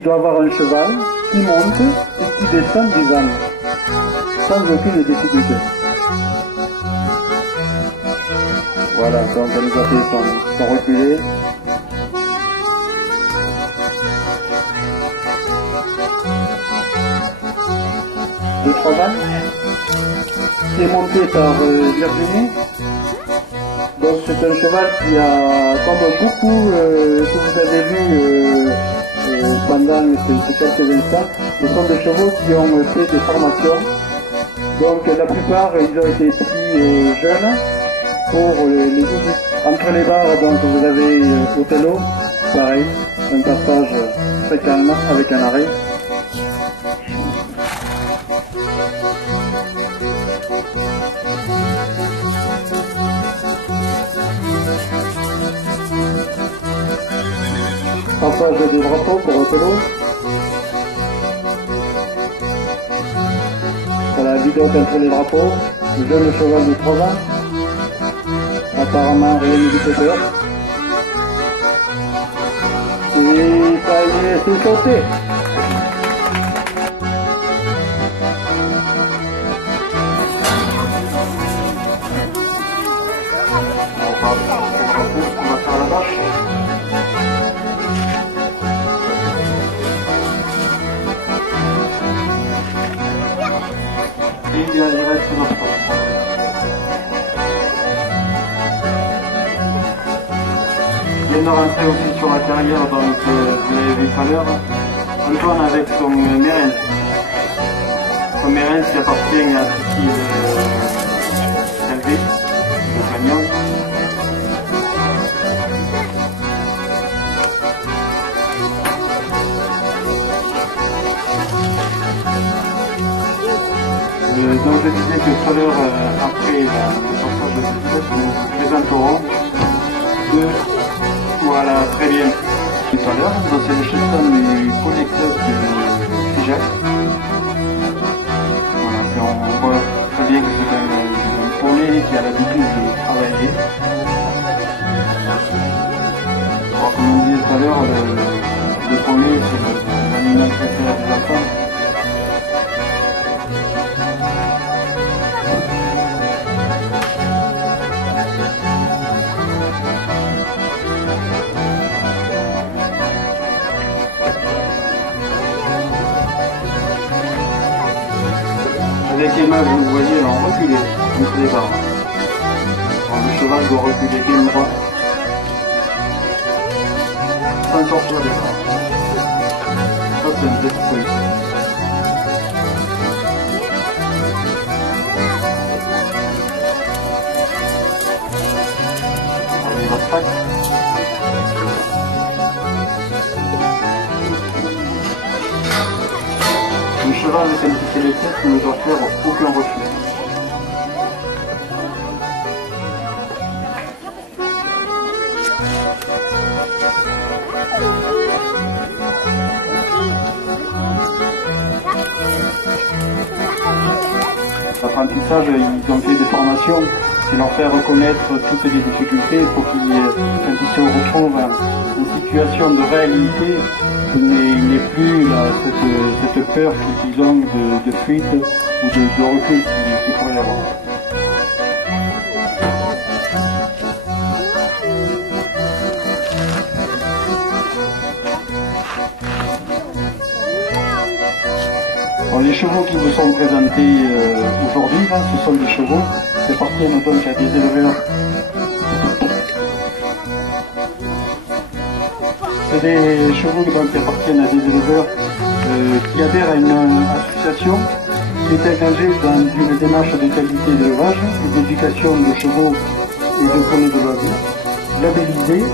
Il doit avoir un cheval qui monte et qui descend du van, sans aucune difficulté. Voilà, donc les appels sont reculés. Le cheval qui est monté par Virginie. Donc c'est un cheval qui a, comme beaucoup que vous avez vu pendant ces quelques instants, ce sont des chevaux qui ont fait des formations. Donc la plupart ils ont été pris jeunes pour les visites. Entre les barres, donc vous avez Othello, pareil, un passage très calme avec un arrêt. Passage des drapeaux pour Othello. Voilà, vidéo entre les drapeaux. Le jeune cheval de 3 ans. Apparemment réuni du peur. Et ça y est, c'est sauté. On va faire la vache. Et il reste notre temps. Il vient de rentrer aussi sur la carrière, donc vous l'avez vu tout à l'heure. Antoine avec son Mérens. Son Mérens qui appartient à Cécile Calvé, le camion. Donc je disais que tout à l'heure, après le passage de vitesse, nous présenterons deux, voilà, très bien. Tout à l'heure, donc c'est le chesson du poney club de Figeac. Voilà, on voit très bien que c'est un poney qui a l'habitude de travailler. Alors, comme on disait tout à l'heure, le poney c'est l'animal préféré des enfants. Avec Emma, vous voyez, en reculé, entre les barres. Alors, le cheval doit reculer bien droit, sans sortir des barres. Ça, c'est une bête police. Allez, la traque. Le cheval, quand il fait les tests, ne doit faire aucun refus. L'apprentissage, ils ont fait des formations, c'est leur faire reconnaître toutes les difficultés pour qu'ils, quand ils se retrouvent en situation de réalité, il n'est plus là, cette peur qu'ils ont de fuite ou de recul qu'il pourrait y avoir. Alors, les chevaux qui vous sont présentés aujourd'hui, ce sont des chevaux qui appartiennent donc à des éleveurs. C'est des chevaux qui appartiennent à des éleveurs qui adhèrent à une association qui est engagée dans une démarche de qualité d'élevage et d'éducation de chevaux et de poneys de loisirs, labellisés.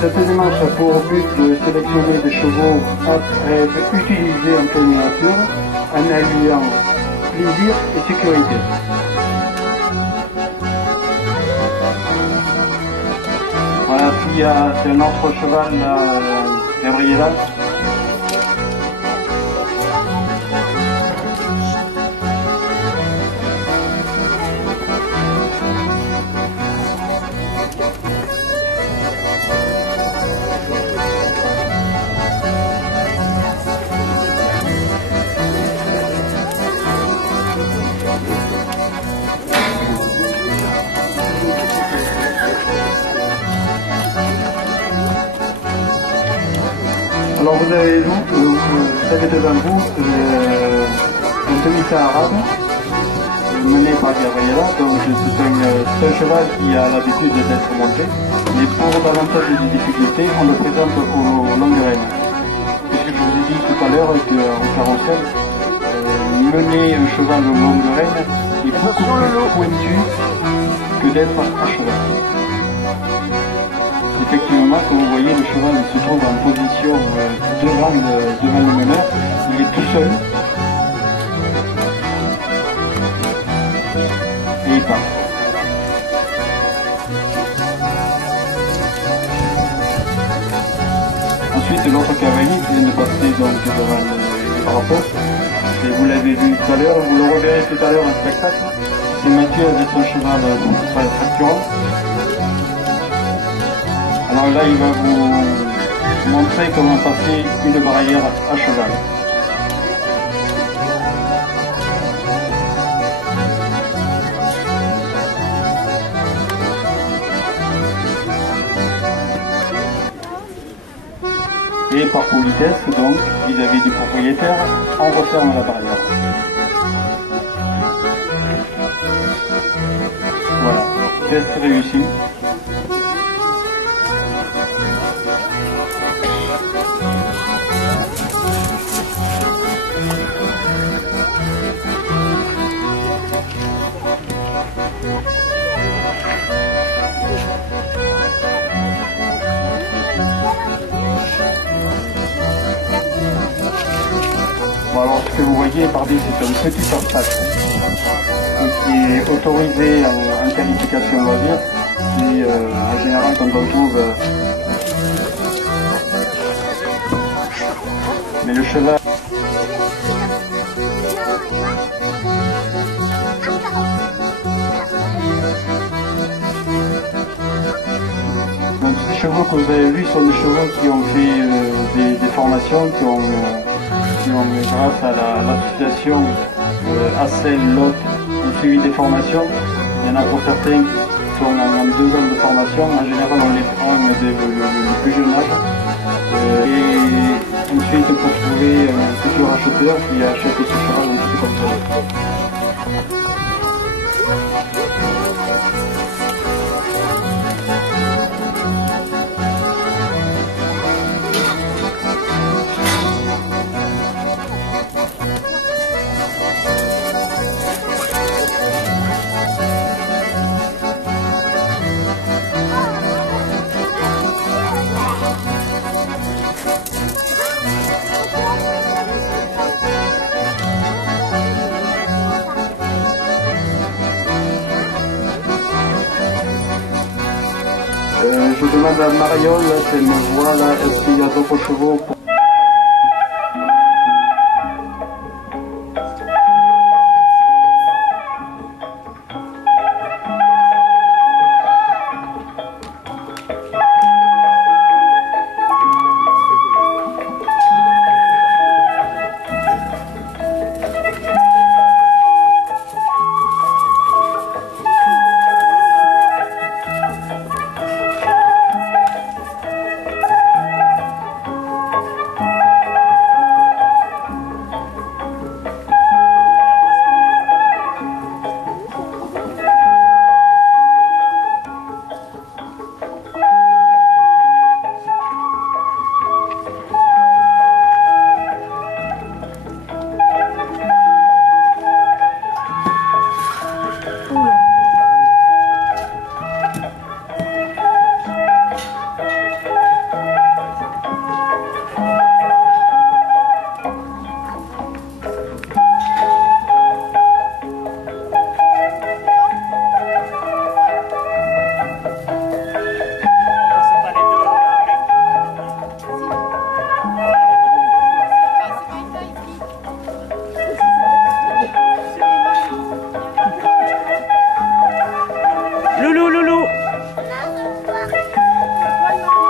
Cette démarche a pour but de sélectionner des chevaux aptes à être utilisés en pleine nature en alliant plaisir et sécurité. Voilà, puis c'est un autre cheval, là, Gabriela. Alors vous avez devant vous un demi-arabe mené par Gabriela. Donc c'est un cheval qui a l'habitude d'être monté, mais pour davantage de difficultés, on le présente aux longues rênes. Puisque je vous ai dit tout à l'heure qu'en carrousel, mener un cheval aux longues rênes est beaucoup plus pointu que d'être à cheval. Effectivement, comme vous voyez, le cheval se trouve en position devant le meneur. Il est tout seul. Et il part. Ensuite, l'autre cavalier qui vient de passer donc devant le drapeau. Et vous l'avez vu tout à l'heure, vous le reverrez tout à l'heure en spectacle. C'est Mathieu avec son cheval fracturant. Alors là, il va vous montrer comment passer une barrière à cheval. Et par politesse, donc, vis-à-vis du propriétaire, on referme la barrière. Voilà, test réussi. Bon, alors ce que vous voyez, pardon, c'est un petit obstacle qui est autorisé en qualification, on va dire, et en général quand on trouve... mais le cheval... Donc ces chevaux que vous avez vus sont des chevaux qui ont fait des formations, qui ont grâce à l'association ACEL, LOT, suivi des formations. Il y en a pour certains qui sont en 2 ans de formation. En général, on les prend le plus jeune âge. Et ensuite, pour trouver un futur acheteur qui achète ce cheval, un petit peu comme ça. Je demande à Mariole si elle me voit là, est-ce qu'il y a d'autres chevaux pour...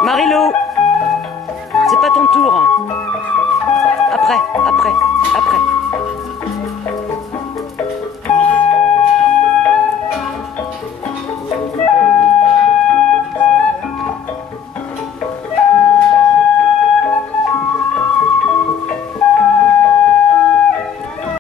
Marie-Lou, c'est pas ton tour. Après.